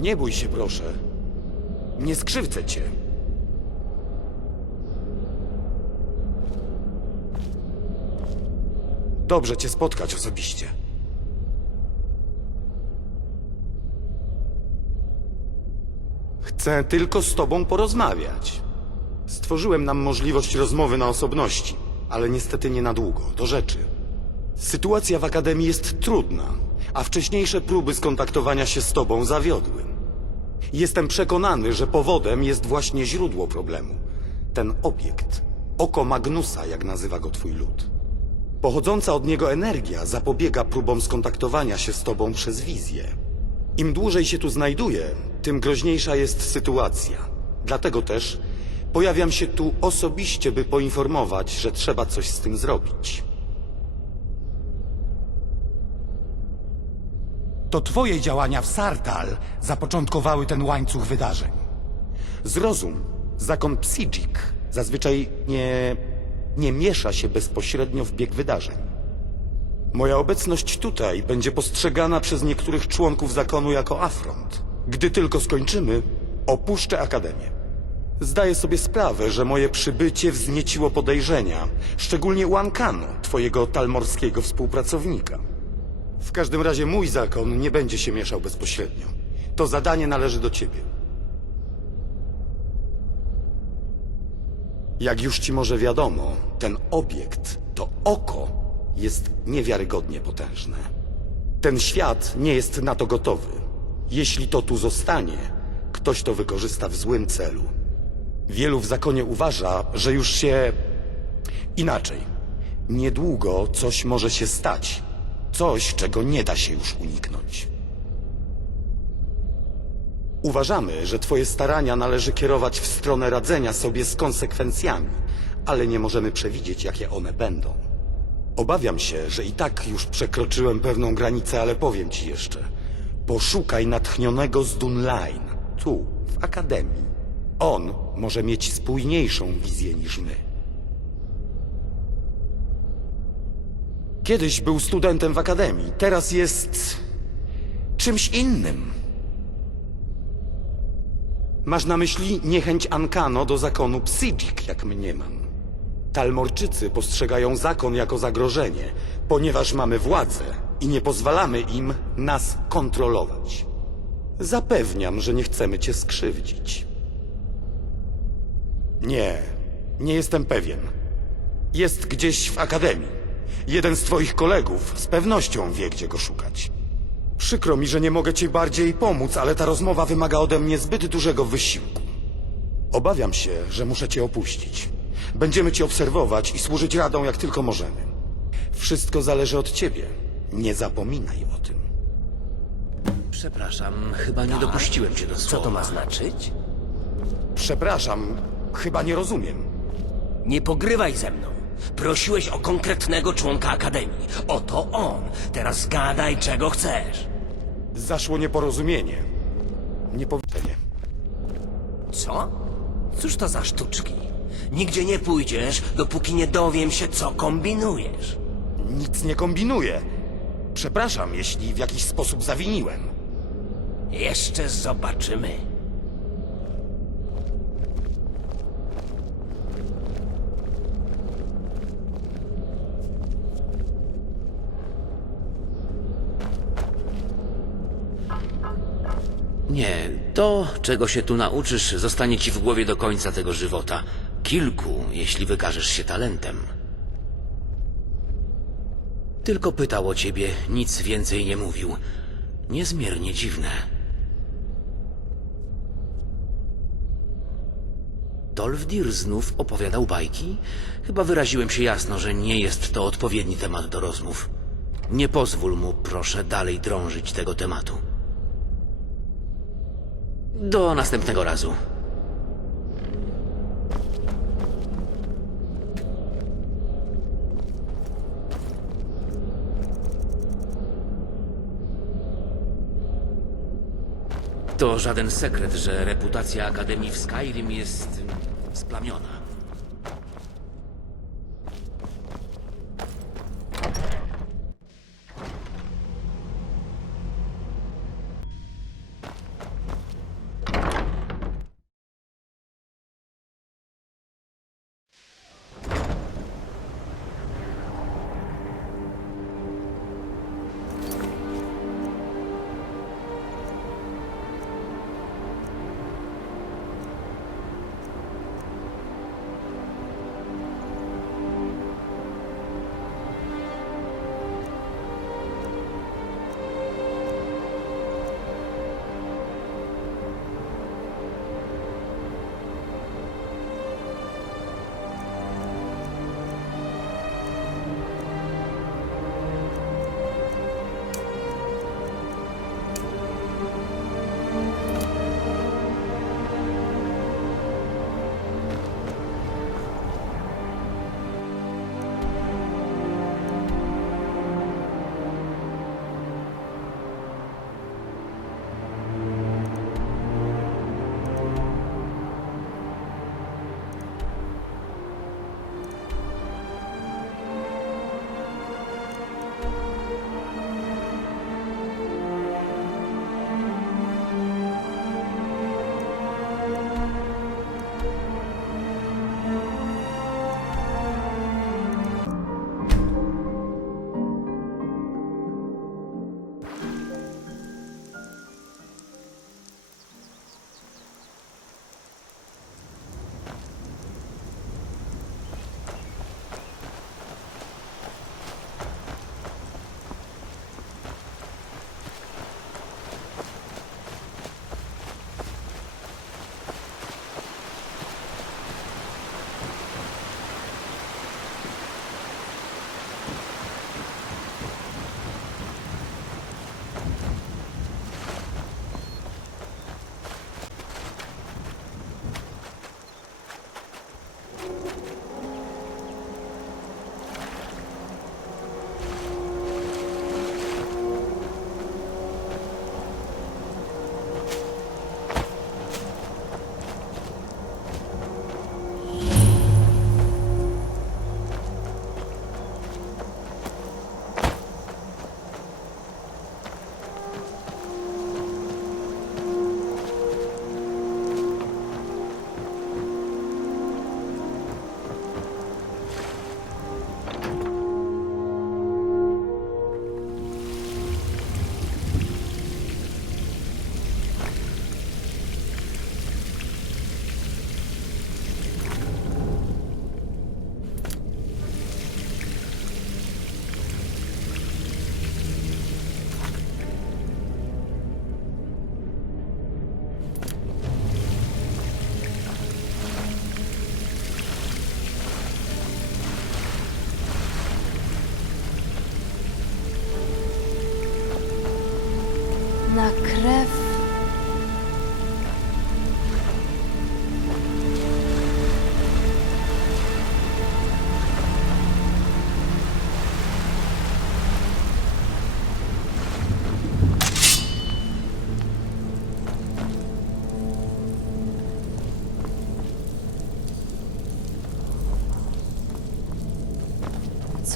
Nie bój się, proszę. Nie skrzywdzę cię. Dobrze cię spotkać osobiście. Chcę tylko z tobą porozmawiać. Stworzyłem nam możliwość rozmowy na osobności, ale niestety nie na długo. Do rzeczy. Sytuacja w Akademii jest trudna, a wcześniejsze próby skontaktowania się z tobą zawiodły. Jestem przekonany, że powodem jest właśnie źródło problemu. Ten obiekt. Oko Magnusa, jak nazywa go twój lud. Pochodząca od niego energia zapobiega próbom skontaktowania się z tobą przez wizję. Im dłużej się tu znajduję, tym groźniejsza jest sytuacja. Dlatego też pojawiam się tu osobiście, by poinformować, że trzeba coś z tym zrobić. To twoje działania w Sartal zapoczątkowały ten łańcuch wydarzeń. Zrozum, zakon Psidżik zazwyczaj nie, nie miesza się bezpośrednio w bieg wydarzeń. Moja obecność tutaj będzie postrzegana przez niektórych członków zakonu jako afront. Gdy tylko skończymy, opuszczę Akademię. Zdaję sobie sprawę, że moje przybycie wznieciło podejrzenia, szczególnie u Ankanu, twojego talmorskiego współpracownika. W każdym razie mój zakon nie będzie się mieszał bezpośrednio. To zadanie należy do ciebie. Jak już ci może wiadomo, ten obiekt, to oko, jest niewiarygodnie potężne. Ten świat nie jest na to gotowy. Jeśli to tu zostanie, ktoś to wykorzysta w złym celu. Wielu w zakonie uważa, że już się inaczej. Niedługo coś może się stać. Coś, czego nie da się już uniknąć. Uważamy, że twoje starania należy kierować w stronę radzenia sobie z konsekwencjami, ale nie możemy przewidzieć, jakie one będą. Obawiam się, że i tak już przekroczyłem pewną granicę, ale powiem ci jeszcze. Poszukaj natchnionego z Dunline, tu, w Akademii. On może mieć spójniejszą wizję niż my. Kiedyś był studentem w Akademii, teraz jest czymś innym. Masz na myśli niechęć Ankano do zakonu Psidżik, jak mniemam. Talmorczycy postrzegają zakon jako zagrożenie, ponieważ mamy władzę i nie pozwalamy im nas kontrolować. Zapewniam, że nie chcemy cię skrzywdzić. Nie, nie jestem pewien. Jest gdzieś w akademii. Jeden z twoich kolegów z pewnością wie, gdzie go szukać. Przykro mi, że nie mogę ci bardziej pomóc, ale ta rozmowa wymaga ode mnie zbyt dużego wysiłku. Obawiam się, że muszę cię opuścić. Będziemy cię obserwować i służyć radą, jak tylko możemy. Wszystko zależy od ciebie. Nie zapominaj o tym. Przepraszam, chyba nie dopuściłem cię do słowa. Co to ma znaczyć? Przepraszam, chyba nie rozumiem. Nie pogrywaj ze mną. Prosiłeś o konkretnego członka Akademii. Oto on. Teraz gadaj, czego chcesz. Zaszło nieporozumienie. Niepowodzenie. Co? Cóż to za sztuczki? Nigdzie nie pójdziesz, dopóki nie dowiem się, co kombinujesz. Nic nie kombinuję. Przepraszam, jeśli w jakiś sposób zawiniłem. Jeszcze zobaczymy. Nie, to, czego się tu nauczysz, zostanie ci w głowie do końca tego żywota. Kilku, jeśli wykażesz się talentem. Tylko pytał o ciebie, nic więcej nie mówił. Niezmiernie dziwne. Dolfdir znów opowiadał bajki? Chyba wyraziłem się jasno, że nie jest to odpowiedni temat do rozmów. Nie pozwól mu, proszę, dalej drążyć tego tematu. Do następnego razu. To żaden sekret, że reputacja Akademii w Skyrim jest splamiona.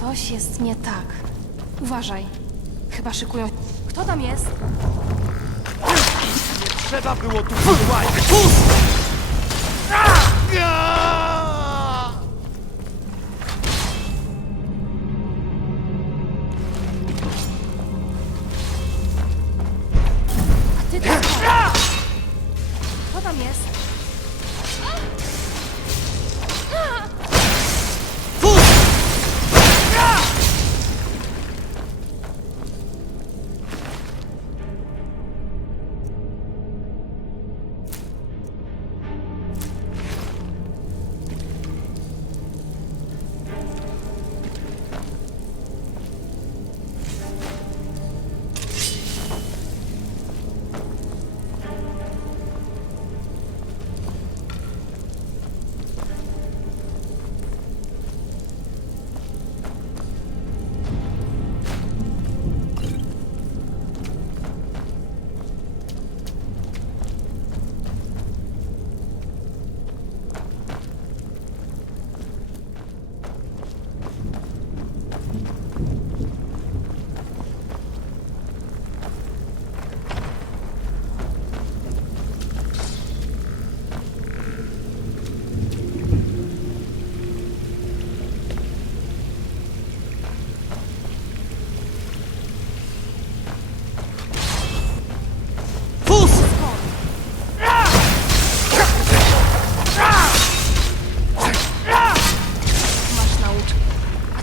Coś jest nie tak. Uważaj. Chyba szykują. Kto tam jest? Trzeba było tu wyłazić. A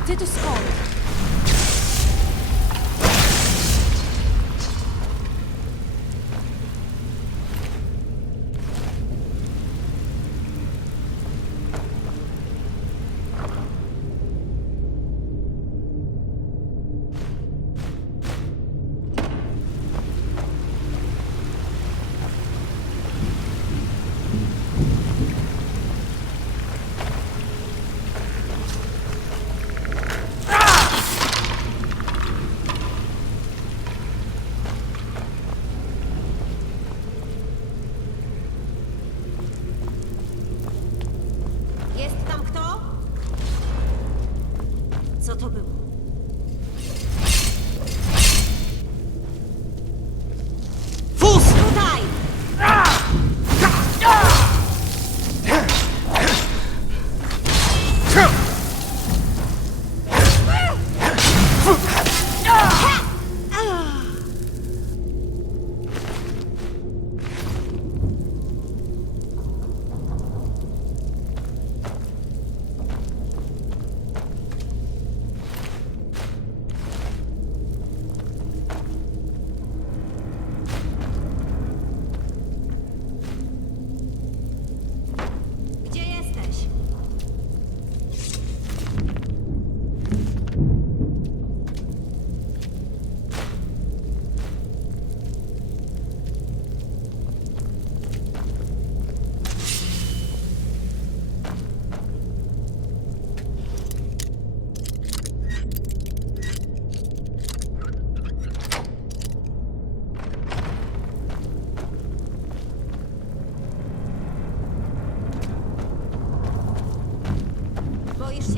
A ty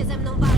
ze mną walczyć?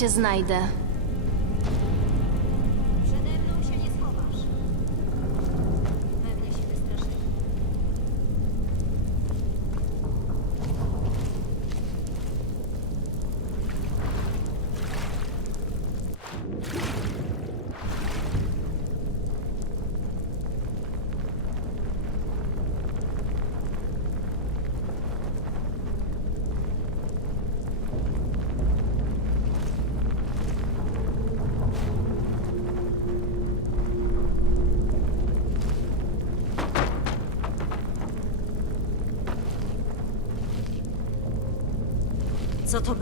Cię znajdę. Co to?